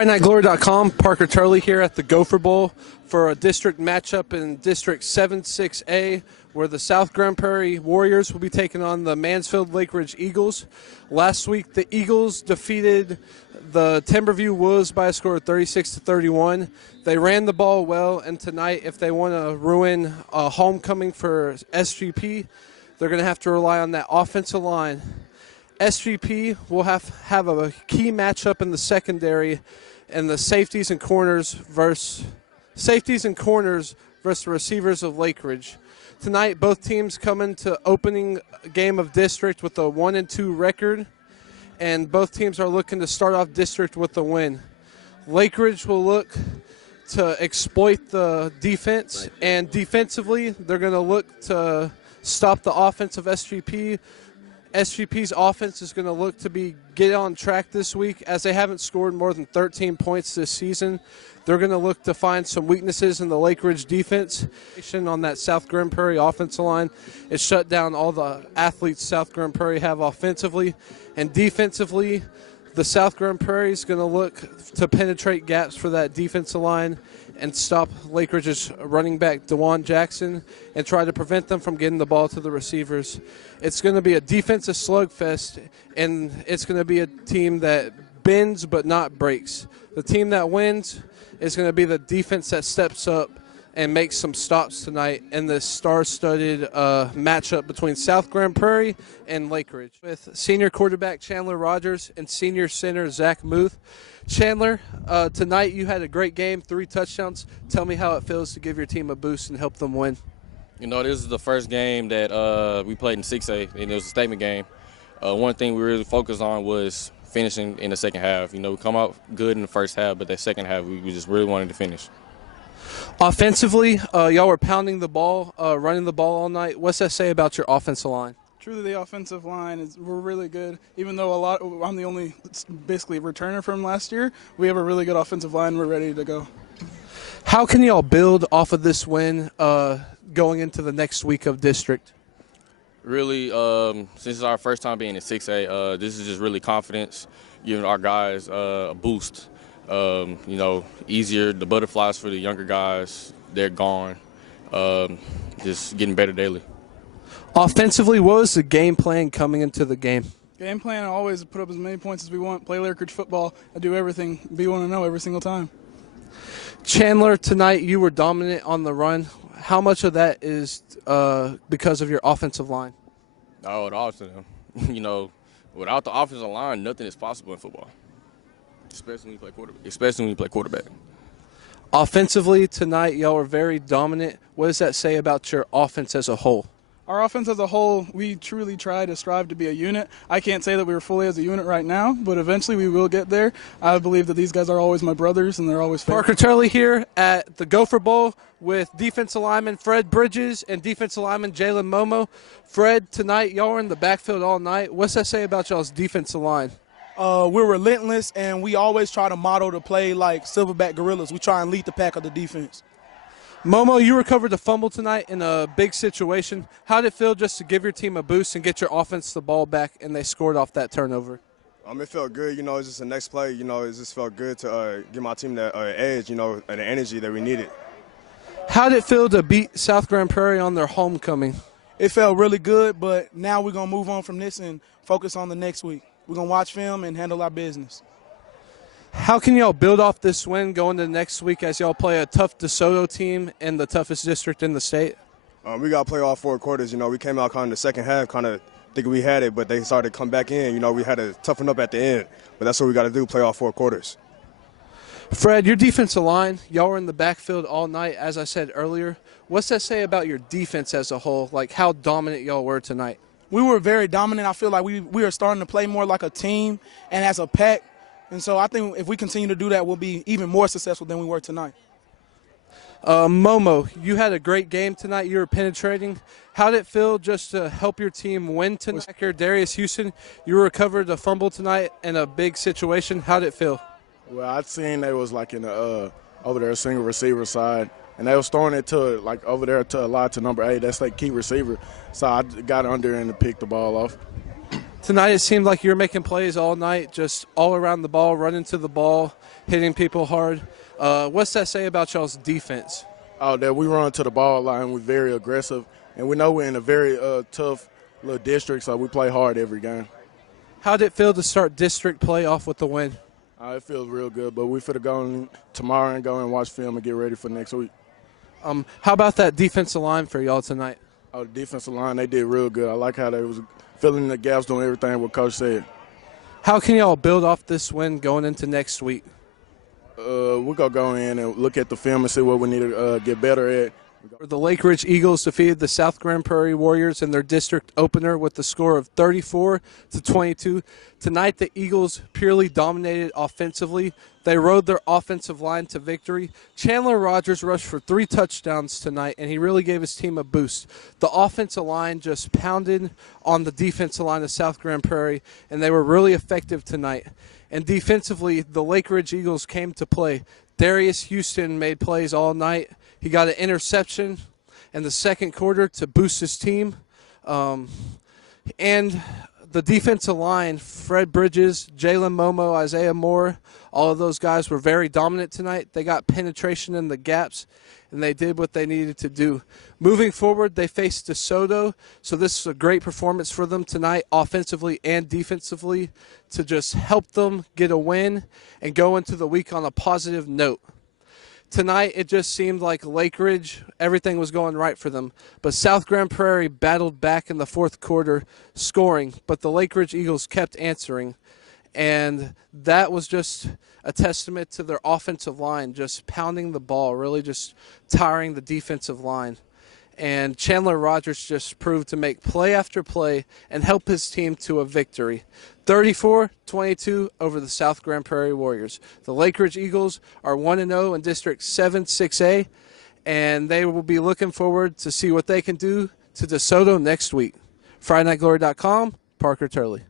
NightGlory.com, Parker Turley here at the Gopher Bowl for a district matchup in District 7-6A, where the South Grand Prairie Warriors will be taking on the Mansfield Lake Ridge Eagles. Last week, the Eagles defeated the Timberview Wolves by a score of 36-31. They ran the ball well, and tonight, if they want to ruin a homecoming for SGP, they're going to have to rely on that offensive line. SGP will have a key matchup in the secondary, and the safeties and corners versus the receivers of Lake Ridge. Tonight, both teams come into opening game of district with a 1-2 record, and both teams are looking to start off district with a win. Lake Ridge will look to exploit the defense, and defensively, they're going to look to stop the offense of SGP. SGP's offense is going to look to get on track this week, as they haven't scored more than 13 points this season. They're going to look to find some weaknesses in the Lake Ridge defense. On that South Grand Prairie offensive line, it shut down all the athletes South Grand Prairie have offensively. And defensively, the South Grand Prairie is going to look to penetrate gaps for that defensive line and stop Lake Ridge's running back, DeJuan Jackson, and try to prevent them from getting the ball to the receivers. It's going to be a defensive slugfest, and it's going to be a team that bends but not breaks. The team that wins is going to be the defense that steps up and makes some stops tonight in this star-studded matchup between South Grand Prairie and Lake Ridge, with senior quarterback Chandler Rogers and senior center Zach Muth. Chandler, tonight you had a great game, 3 touchdowns. Tell me how it feels to give your team a boost and help them win. You know, this is the first game that we played in 6A, and it was a statement game. One thing we really focused on was finishing in the second half. You know, we come out good in the first half, but that second half we just really wanted to finish. Offensively, y'all were pounding the ball, running the ball all night. What's that say about your offensive line? Truly, the offensive line we're really good. Even though I'm the only basically returner from last year, we have a really good offensive line. We're ready to go. How can y'all build off of this win going into the next week of district? Really, since it's our first time being in 6A, this is just really confidence, giving our guys a boost. You know, easier, the butterflies for the younger guys, they're gone. Just getting better daily. Offensively, what was the game plan coming into the game? Game plan, always put up as many points as we want, play Lake Ridge football, and do everything, be 1-0 every single time. Chandler, tonight you were dominant on the run. How much of that is because of your offensive line? Oh, it all to them. You know, without the offensive line, nothing is possible in football. Especially when you play quarterback. Offensively, tonight, y'all were very dominant. What does that say about your offense as a whole? Our offense as a whole, we truly try to strive to be a unit. I can't say that we're fully as a unit right now, but eventually we will get there. I believe that these guys are always my brothers, and they're always fair. Parker Turley here at the Gopher Bowl with defensive lineman Fred Bridges and defensive lineman Jalen Momoh. Fred, tonight, y'all were in the backfield all night. What's that say about y'all's defensive line? We're relentless, and we always try to model the play like silverback gorillas. We try and lead the pack of the defense. Momoh, you recovered a fumble tonight in a big situation. How did it feel just to give your team a boost and get your offense the ball back, and they scored off that turnover? It felt good. You know, it's just the next play. You know, it just felt good to give my team that edge, you know, and the energy that we needed. How did it feel to beat South Grand Prairie on their homecoming? It felt really good, but now we're going to move on from this and focus on the next week. We're going to watch film and handle our business. How can y'all build off this win going into next week as y'all play a tough DeSoto team in the toughest district in the state? We got to play all 4 quarters. You know, we came out kind of in the second half kind of thinking we had it, but they started to come back in. You know, we had to toughen up at the end. But that's what we got to do, play all 4 quarters. Fred, your defensive line, y'all were in the backfield all night, as I said earlier. What's that say about your defense as a whole, like how dominant y'all were tonight? We were very dominant. I feel like we are starting to play more like a team and as a pack. And so I think if we continue to do that, we'll be even more successful than we were tonight. Momoh, you had a great game tonight. You were penetrating. How did it feel just to help your team win tonight? Here, Darius Houston, you recovered a fumble tonight in a big situation. How did it feel? Well, I'd seen they was like in the over there single receiver side, and they was throwing it to like over there to a lot to number 8. That's like key receiver. So I got under and picked the ball off. Tonight it seemed like you were making plays all night, just all around the ball, running to the ball, hitting people hard. What's that say about y'all's defense? That we run to the ball line. We're very aggressive, and we know we're in a very tough little district, so we play hard every game. How did it feel to start district play off with the win? It feels real good, but we finna go in tomorrow and go and watch film and get ready for next week. How about that defensive line for y'all tonight? The defensive line, they did real good. I like how they was filling in the gaps, doing everything what Coach said. How can y'all build off this win going into next week? We're going to go in and look at the film and see what we need to get better at. The Lake Ridge Eagles defeated the South Grand Prairie Warriors in their district opener with the score of 34-22. Tonight, the Eagles purely dominated offensively. They rode their offensive line to victory. Chandler Rogers rushed for 3 touchdowns tonight, and he really gave his team a boost. The offensive line just pounded on the defensive line of South Grand Prairie, and they were really effective tonight. And defensively, the Lake Ridge Eagles came to play. Darius Houston made plays all night. He got an interception in the second quarter to boost his team. And the defensive line, Fred Bridges, Jalen, Momoh, Isaiah Moore, all of those guys were very dominant tonight. They got penetration in the gaps, and they did what they needed to do. Moving forward, they faced DeSoto, so this is a great performance for them tonight, offensively and defensively, to just help them get a win and go into the week on a positive note. Tonight, it just seemed like Lake Ridge, everything was going right for them. But South Grand Prairie battled back in the fourth quarter, scoring. But the Lake Ridge Eagles kept answering. And that was just a testament to their offensive line, just pounding the ball, really just tiring the defensive line. And Chandler Rogers just proved to make play after play and help his team to a victory. 34-22 over the South Grand Prairie Warriors. The Lake Ridge Eagles are 1-0 in District 7 6A, and they will be looking forward to see what they can do to DeSoto next week. FridayNightGlory.com, Parker Turley.